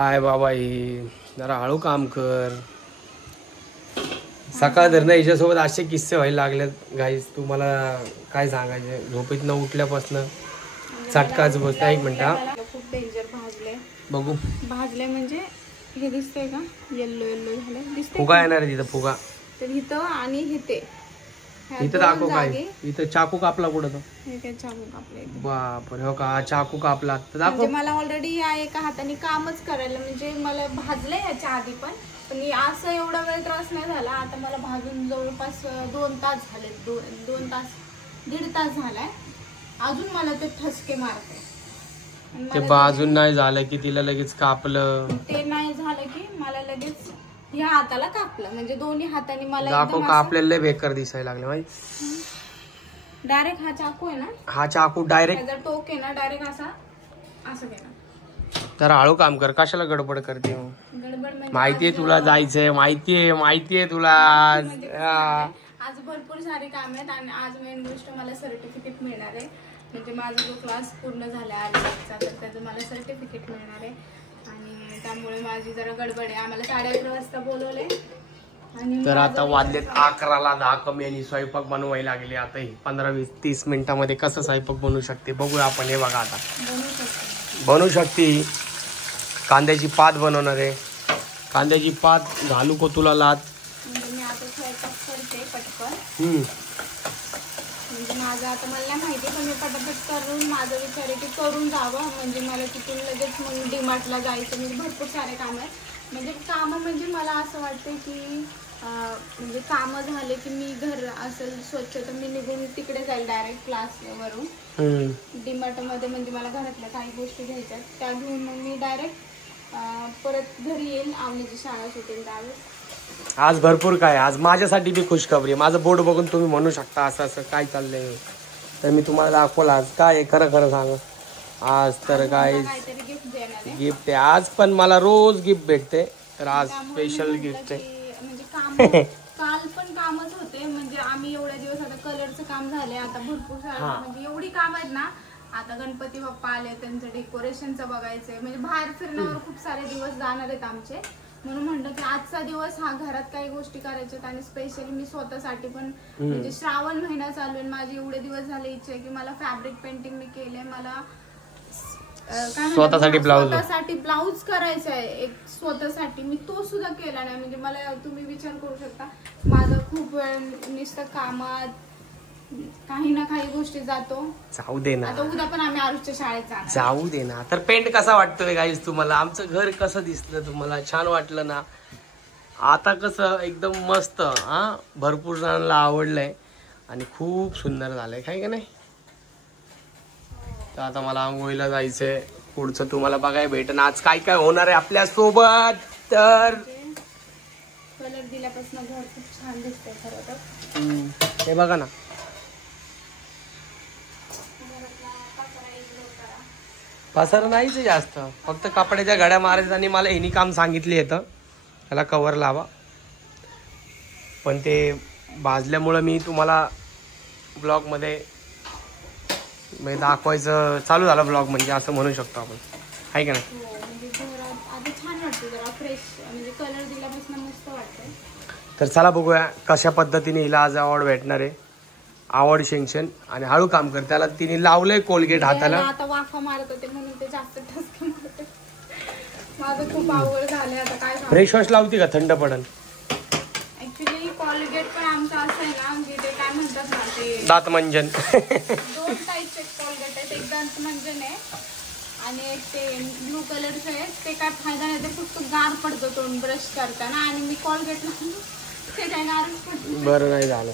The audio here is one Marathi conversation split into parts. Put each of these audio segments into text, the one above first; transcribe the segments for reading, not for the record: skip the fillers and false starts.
काय बाबा ही जरा हळू काम कर. सकाळ धरणं हिच्यासोबत असे किस्से व्हायला लागलेत गाईस. तू मला काय सांगायचे झोपेत न उठल्यापासनं चटकाच बसता. एक मिनिट खूप डेंजर भाजले. बघू भाजले म्हणजे हे दिसतंय का येल्लो येल्लो झालं दिसतंय. फुगा येणार आहे तिथं फुगा. तर इथं आणि इथे इथं दाखव काय इथं चाकू कापला कुठं तो. हे काय चाकू कापले बापरे हो का चाकू कापला तर दाखव. म्हणजे मला ऑलरेडी या एका हाताने कामच करायला म्हणजे मला भाजलंय ह्याच्या आधी पण असं एवढा वेळ त्रास नाही झाला. आता मला भाजून जवळपास 2 तास झाले. 2 तास 1.5 तास झालाय. अजून मला ते ठसके मारते. ते भाजून नाही झालं की तिला लगेच कापलं. ते नाही झालं की मला लगेच ह्या हाताला कापलं. म्हणजे दोन्ही हाताने मला दाखव कापलेलं बेकार दिसायला लागलं माहिती. डायरेक्ट हा चाकू आहे ना हा चाकू डायरेक्ट त्याचा टोक आहे ना डायरेक्ट असं केलं. तर हळू काम कर. कशाला गडबड करते गडबड म्हणजे माहितीये तुला जायचंय. माहितीये तुला आज भरपूर सारे काम आहेत. आणि आज मेन गोष्ट मला सर्टिफिकेट मिळणार आहे. म्हणजे माझा जो क्लास पूर्ण झाला आर्टचा तर त्याचं मला सर्टिफिकेट मिळणार आहे. आणि त्यामुळे माझी जरा गडबड आहे. आम्हाला 11:30 वाजता बोलवले. तर आता वाजलेत 11ला 10 कमी आणि स्वयंपाक बनवायला लागले. आता 15-20-30 मिनिटांमध्ये कसं स्वयंपाक बनवू शकते बघूया आपण. हे बघा आता बनवू शकते. कांद्याची पात बनवणार आहे. कांद्याची पात घालू को तुला लात. मी आता स्वयंपाक करते पटकन. म्हणजे माझं आता मला नाही माहिती पण मी पटापट करून माझा विचार आहे की करून जावं. म्हणजे मला तिथून लगेच मग डीमार्टला जायचं. म्हणजे भरपूर सारे काम आहेत. म्हणजे कामं म्हणजे मला असं वाटतं की म्हणजे कामं झाले की मी घर असेल स्वच्छ तर मी निघून तिकडे जाईल डायरेक्ट क्लासवरून. डीमार्टमध्ये म्हणजे मला घरातल्या काही गोष्टी घ्यायच्या त्या घेऊन मग मी डायरेक्ट परत घरी येईल. आवडीची शाळा सुटेल त्यावेळेस. आज भरपूर काय आज माझ्यासाठी बी खुशखबरी. माझं बोर्ड बघून तुम्ही म्हणू शकता असं असं काय चाललंय. तर मी तुम्हाला दाखवलं आज काय खरं खरं सांग. आज तर काय गिफ्ट आहे. आज पण मला रोज गिफ्ट भेटते. तर आज स्पेशल गिफ्ट आहे. म्हणजे काल पण कामच होते. म्हणजे आम्ही एवढ्या दिवस आता कलरचं काम झाले. आता भरपूर सारे म्हणजे एवढी काम आहेत ना. आता गणपती बाप्पा आले त्यांचं डेकोरेशनचं बघायचंय. म्हणजे बाहेर फिरण्यावर खूप सारे दिवस जाणार आहेत आमचे. म्हणून म्हणलं की आजचा दिवस हा घरात काही गोष्टी करायच्यात. आणि स्पेशली मी स्वतःसाठी पण म्हणजे श्रावण महिना चालू आहे. माझी एवढे दिवस झाले इच्छा आहे की मला फॅब्रिक पेंटिंग मी केलंय. मला स्वतःसाठी ब्लाऊज करायचा आहे एक स्वतःसाठी. मी तो सुद्धा केला नाही. म्हणजे मला तुम्ही विचार करू शकता माझं खूप वेळ नुसतं कामात काही ना काही गोष्टी जातो. जाऊ दे ना. आता उद्या पण आम्ही आरुषच्या शाळेत जाणार. जाऊ दे ना. तर पेंट कसा वाटतोय गाईस तुम्हाला. आमचं घर कसं दिसलं तुम्हाला. छान वाटलं ना. आता कसं एकदम मस्त. भरपूर जणांना आवडलंय आणि खूप सुंदर झालंय काय का नाही. तर आता मला आंघोळीला जायचंय. पुढचं तुम्हाला बघायला भेटेल आज काय काय होणार आहे आपल्या सोबत. तर कलर दिल्यापासून घर खूप छान दिसतंय खरं तर. हे बघा ना. पसार नाहीच जास्त. फक्त कपड्याच्या घड्या मारायचं. आणि मला हिनी काम सांगितले येतं त्याला कवर लावा. पण ते भाजल्यामुळं मी तुम्हाला ब्लॉगमध्ये दाखवायचं चालू झालं. ब्लॉग म्हणजे असं म्हणू शकतो आपण आहे का नाही. तर चला बघूया कशा पद्धतीने हिला आज आवड भेटणार आहे. आवड शेंगशन आणि हळू काम कर. त्याला तिने लावलंय कोलगेट हाताला. आता वाफा मारत होते म्हणून ते जास्त ठसके मारते. माझं खूप आवड झाले. आता काय फ्रेश वॉश लावते का थंड पडल. ऍक्च्युली कोलगेट पण आमचं असं आहे ना की ते काय म्हणतात ना ते दात मंजन. 2 टाईपचे कोलगेट आहेत. एक दात मंजन आहे आणि एक ते ब्लू कलरचं आहे. ते काय फायदा नाही. ते फक्त गार पडतं तोंड ब्रश करताना. आणि मी कोलगेट ते काय गारच पडतं. बरं नाही झालं.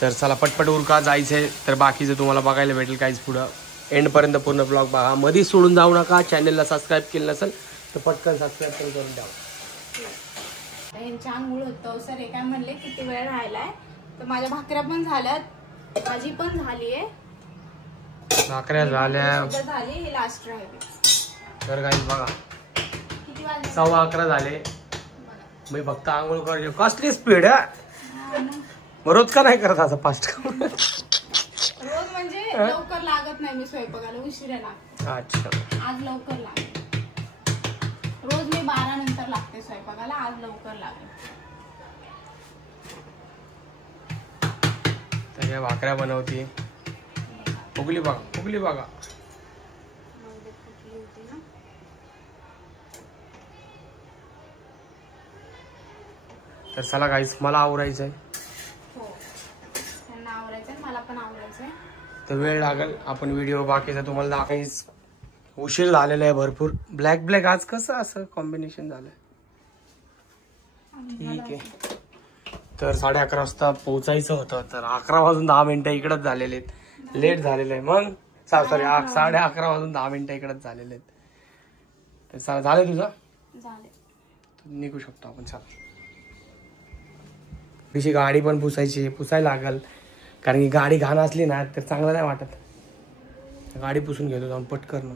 तर चला पटपट उरका जायचंय. तर बाकीचं तुम्हाला बघायला भेटेल काहीच पुढं. एंडपर्यंत पूर्ण ब्लॉग बघा. मध्येच सोडून जाऊ नका. चॅनलला सबस्क्राईब केलं नसेल तर पटकन सबस्क्राईब करून द्या. यांची आंघोळ होतं. सर हे काय म्हणले किती वेळ राहिलाय. तर माझ्या भाकऱ्या पण झाल्यात. भाजी पण झालीये. भाकऱ्या झाल्या झाली. हे लास्ट राहिले. तर काही बघा किती वाजले. 11:15 झाले. मी फक्त आंघोळ करायची. कसली स्पीड आहे. रोज का नाही करत असं फास्ट. रोज म्हणजे लवकर लागत नाही मी स्वयंपाकाला. उशिरा लागतो. अच्छा आज लवकर लागत. रोज मी 12 नंतर लागते स्वयंपाकाला, आज लवकर लागेल. तर या भाकऱ्या बनवते. फुगली बघा, फुगली बघा. तर चला गाईस, मला आवरायचंय. हो, त्यांना आवरायचंय, मला पण आवरायचंय. तर वेळ लागेल. आपण व्हिडिओ बाकीचा तुम्हाला दाखवायच. उशीर झालेला आहे भरपूर. ब्लॅक ब्लॅक आज कसं असं कॉम्बिनेशन झालंय. ठीक आहे. तर 11:30 वाजता पोहोचायचं होतं, तर 11 वाजून 10 मिनिटं इकडंच झालेले आहेत. लेट झालेलं आहे. मग सॉरी 11:30 वाजून 10 मिनिटं इकडंच झालेले आहेत. तर झालं तुझं? झाले. निघू शकतो आपण. चला, तिची गाडी पण पुसायला लागल, कारण की गाडी घाण असली ना तर चांगलं नाही वाटत. गाडी पुसून घेतो जाऊन पटकन.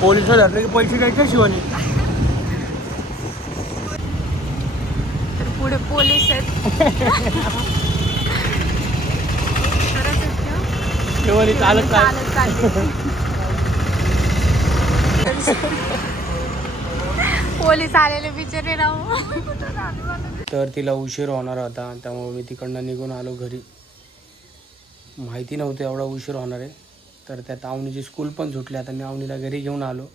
पोलिस धरले की पैसे द्यायचे शिवानी. तर पुढे पोलीस आहेत. शिवानी चालत पोलीस आलेले बिचारे राहू. तर तिला उशीर होणार होता, त्यामुळे मी तिकडनं निघून आलो घरी. माहिती नव्हतं एवढा उशीर होणार आहे. तर त्यात आवनीची स्कूल पण सुटली. आता मी आवनीला घरी घेऊन आलो.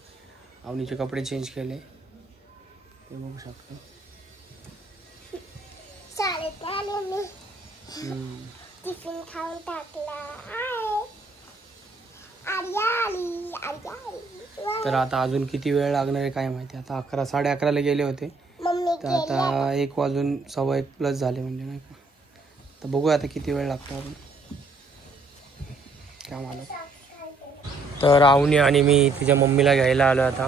आवनीचे कपडे चेंज केले, ते बघू शकतो. टिफिन खाऊन टाकला. तर आता अजून किती वेळ लागणार आहे काय माहिती. आता 11-11:30 गेले होते, तर आता 1 वाजून 1:15+ झाले म्हणजे नाही का. तर बघूया आता किती वेळ लागतो आपण काय मला. तर आवनी आणि मी तिच्या मम्मीला घ्यायला आलो. आता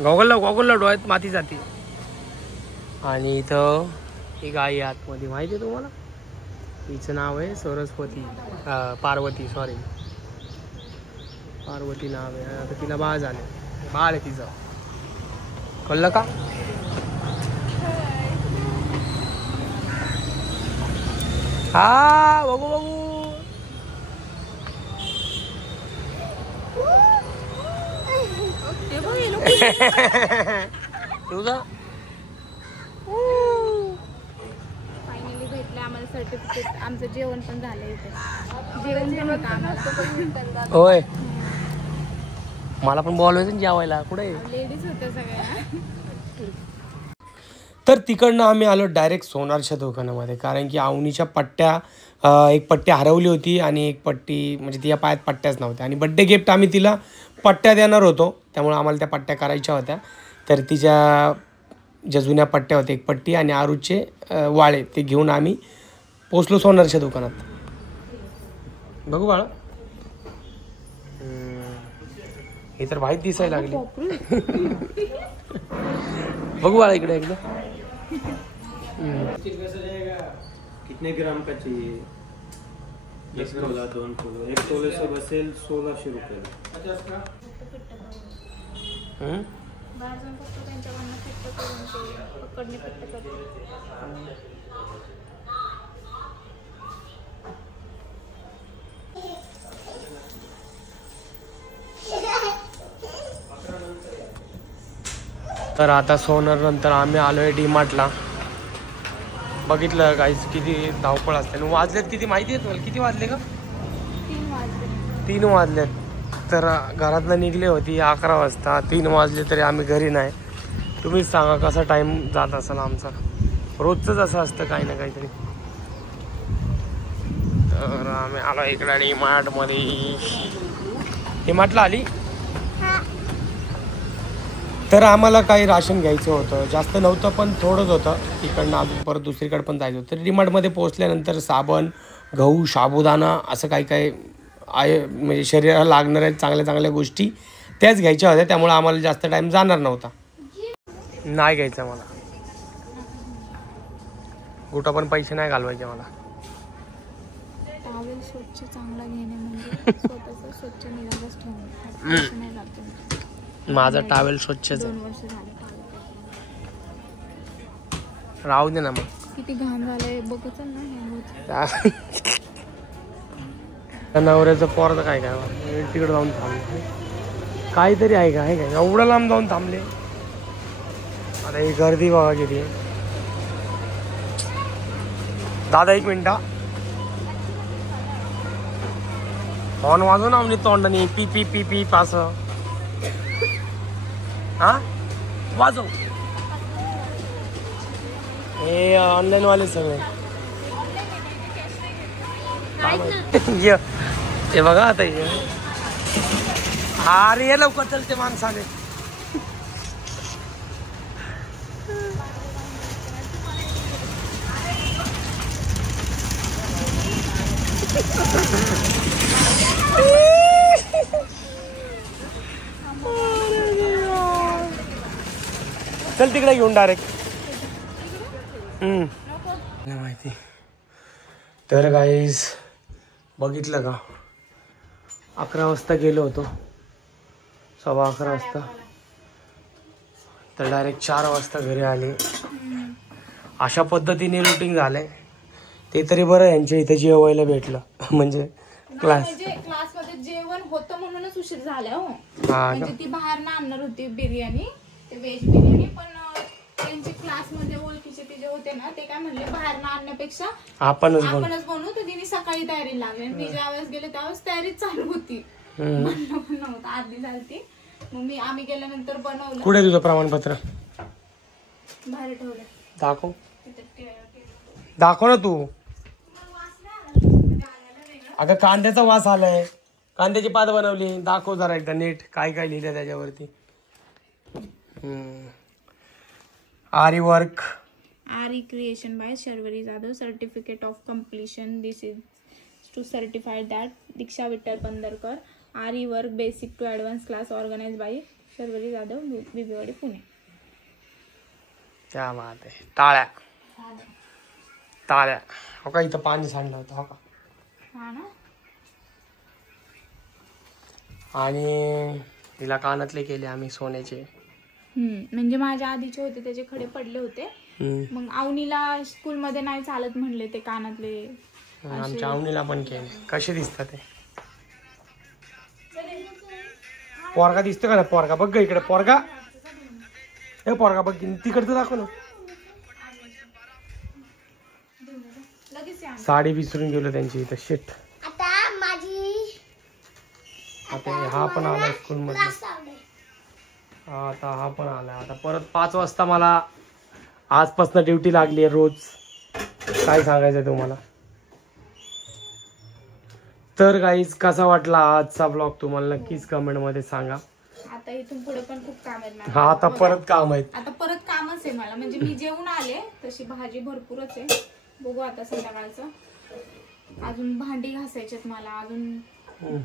गॉगलला डोळ्यात माती जाते. आणि इथं ही गाय आतमध्ये, माहिती आहे तुम्हाला. तिचं नाव आहे सरस्वती, पार्वती नाव आहे. आता तिला बाळ झाले, बाळ आहे तिचं. कळलं का? हा बघू तुझा फायनली भेटले आम्हाला सर्टिफिकेट. आमचं जेवण पण झालं इथे. जेवण पण होतं आम्हाला. होय, मला पण बोलवायचं जेवायला. कुठे लेडीज होत्या सगळ्या. तर तिकडनं आम्ही आलो डायरेक्ट सोनारच्या दुकानामध्ये, कारण की आवनीच्या पट्ट्या, एक पट्टी हरवली होती आणि एक पट्टी म्हणजे तिच्या पायात पट्ट्याच नव्हत्या. आणि बड्डे गिफ्ट आम्ही तिला पट्ट्या देणार होतो, त्यामुळे आम्हाला त्या पट्ट्या करायच्या होत्या. तर तिच्या ज्या जुन्या पट्ट्या होत्या, एक पट्टी आणि आरूचे वाळे, ते घेऊन आम्ही पोचलो सोनारच्या दुकानात. बघू बाळा, हे तर वाईट दिसायला लागले. बघू बाळा इकडे एकदा. कितने ग्राम का चाहिए? 1 तोला 2 तोला 1 तोले से बसेल 1600 रुपये. बाहेर जाऊन फक्त त्यांच्याकडनं फिट्ट करून ते पकडणे फिट्ट करते. तर आता सोनर नंतर आम्ही आलोय डीमार्टला. बघितलं काहीच किती धावपळ असते. वाजलेत किती माहिती आहे तुम्हाला? किती वाजले का? 3 वाजलेत. तर घरातनं निघले होती 11 वाजता, 3 वाजले तरी आम्ही घरी नाही. तुम्हीच सांगा कसा टाईम जात असेल आमचा. रोजचंच असं असतं काही ना काहीतरी. तर आम्ही आलो इकडं डीमार्टमध्ये. डीमार्टला आली. तर आम्हाला काही राशन घ्यायचं होतं, जास्त नव्हतं पण थोडंच होतं. तिकडनं अजून परत दुसरीकडे पण जायचं होतं. तर डीमार्टमध्ये पोहोचल्यानंतर साबण, गहू, साबुदाणा असं काही आहे, म्हणजे शरीराला लागणाऱ्या चांगल्या गोष्टी त्याच घ्यायच्या होत्या. त्यामुळे आम्हाला जास्त टाईम जाणार नव्हता. नाही घ्यायचं मला कुठं पण पैसे नाही घालवायचे मला. टॉवेल स्वच्छ चांगला घेणे म्हणजे स्वतःचं स्वच्छ निरागस ठेवणे. माझा टॉवेल स्वच्छच 2 वर्ष झाले. राहू दे ना मग. किती घाण झालंय बघच ना. नवऱ्याचं पोराचं काय काय तिकडे जाऊन थांबले काहीतरी आहे का एवढं लांब जाऊन थांबले. आता ही गर्दी बघा किती. दादा 1 मिनिट हॉर्न वाजव ना म्हणजे तोंडाने P P P P pass हा वाजव. हे ऑनलाईन वाले सगळे हे बघा आता अरे ये लवकर चलते माणसाने. चल तिकडे घेऊन डायरेक्ट. माहिती तर गाईज बघितलं का 11 वाजता गेलो होतो 11:15 वाजता तर डायरेक्ट 4 वाजता घरी आले. अशा पद्धतीने रुटीन झालंय ते तरी बरं. यांच्या इथे जेवायला भेटलं म्हणजे क्लासमध्ये जेवण होतं म्हणूनच उशीर झाला हो. म्हणजे ती बाहेर ना आणणार होती बिर्याणी ते व्हेज बिर्याणी पण त्यांचे क्लासमध्ये ओळखीचे ते जे होते ना ते काय म्हणले बाहेर ना आणण्यापेक्षा आपणच बनवू. तर तिने सकाळी तयारी लागली आणि ती ज्या वेळेस गेले त्यावेळेस तयारी चालू होती. बनणं पण नव्हतं आधी झालती. मग आम्ही गेल्यानंतर बनवलं. कुठे तुझं प्रमाणपत्र बाहेर ठेवलं. दाखव ना तू. अगं कांद्याचा वास आलाय. कांद्याची पात बनवली दाखव जरा एकदा नीट काय काय लिहिलं त्याच्यावरती. Aari work aari creation by Sharvari Jadhav certificate of completion. This is to certified that Diksha Vitthal Pandharkar. Aari work basic to advance class organise by Sharvari Jadhav Bibwewadi Pune. त्या बात आहे. टाळ्या टाळ्या हो का इथं पाणी सांडलं होतं हो का. आणि तिला कानातले केले आम्ही सोन्याचे. म्हणजे माझ्या आधीचे होते त्याचे खडे पडले होते. मग आवनीला स्कूल मध्ये नाही चालत म्हणले ते कानातले. आमच्या आवनीला पण केले. कसे दिसतात ते. पोरगा दिसतो का ना पोरगा बघ इकडे पोरगा. हे पोरगा बघ तिकडचं दाखव ना. साडी विसरून गेलो त्यांची इथं शिट. आता हा पण आला स्कूल मध्ये. आता हा पण आला. आता परत 5 वाजता मला आजपासून ड्युटी लागली आहे रोज. काय सांगायचं तुम्हाला. तर गाईज कसा वाटला आजचा ब्लॉग तुम्हाला नक्कीच कमेंट मध्ये सांगा. आता इथून पुढे पण खूप काम आहेत. हा आता परत काम आहेत. आता परत कामच आहे मला. म्हणजे मी जेवून आले तशी भाजी भरपूरच आहे. बघू आता संध्याकाळचं. अजून भांडी घासायचेत मला. अजून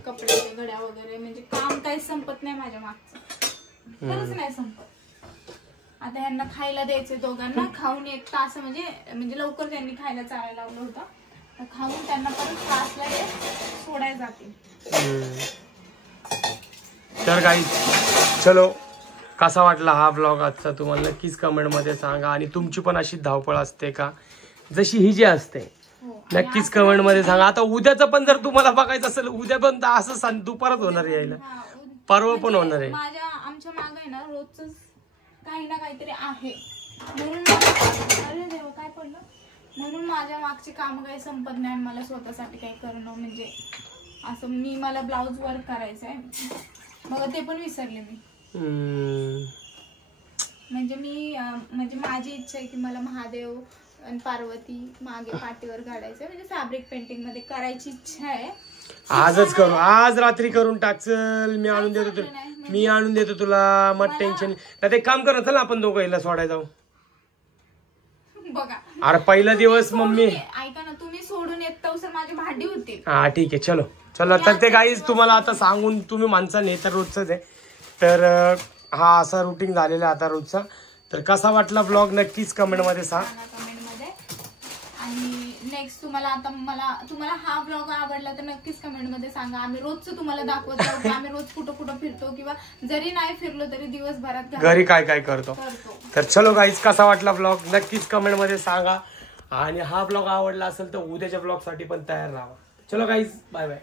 कपड्याचे घड्या वगैरे म्हणजे काम काही संपत नाही माझ्या मागचं. खरंच नाही संपत. आता ह्यांना खायला द्यायचे दोघांना. खाऊन 1 तास म्हणजे लवकर त्यांनी खायला चालायला लावलं होतं. खाऊन त्यांना परत क्लासला सोडायला जातील. तर काही चलो कसा वाटला हा ब्लॉग आजचा तुम्हाला नक्कीच कमेंट मध्ये सांगा. आणि तुमची पण अशी धावपळ असते का जशी ही जी असते नक्कीच कमेंट मध्ये सांगा. आता उद्याचं पण जर तुम्हाला बघायचं असेल उद्या पण असं दुपारच होणार यायला. परवा पण होणार आहे. आमच्या मागे आहे ना रोजच काही ना काहीतरी आहे म्हणून अरे देवा काय पडलं. म्हणून माझ्या मागची काम काही संपत नाही. मला स्वतःसाठी काही करणं म्हणजे असं मला ब्लाऊज वर्क करायचंय मग ते पण विसरले मी. म्हणजे माझी इच्छा आहे की मला महादेव आणि पार्वती मागे पाठीवर काढायचं म्हणजे फॅब्रिक पेंटिंग मध्ये करायची इच्छा आहे. आजच करू. आज रात्री करून टाक. चल मी आणून देतो तुला. मी आणून देतो तुला. मग टेन्शन नाही. ते काम कर. चल आपण दोघं हिला सोडायला जाऊ. बघा अरे पहिला दिवस मम्मी ऐका ना तुम्ही सोडून येत तर माझी भांडी होती. हा ठीक आहे चलो चलो. तर ते गाईज तुम्हाला आता सांगून तुम्ही माणसाने तर रोजच आहे. तर हा असा रुटीन झालेला आहे आता रोजचा. तर कसा वाटला ब्लॉग नक्कीच कमेंट मध्ये सांग. आणि नेक्स्ट तुम्हाला हा ब्लॉग आवडला तर नक्कीच कमेंट मध्ये सांगा. आम्ही रोजचं तुम्हाला दाखवत आहोत की आम्ही रोज कुठं फिरतो किंवा जरी नाही फिरलो तरी दिवसभरात घरी काय काय करतो. तर चलो गाईज कसा वाटला ब्लॉग नक्कीच कमेंट मध्ये सांगा. आणि हा ब्लॉग आवडला असेल तर उद्याच्या ब्लॉग साठी पण तयार राहा. चलो गाईज बाय बाय.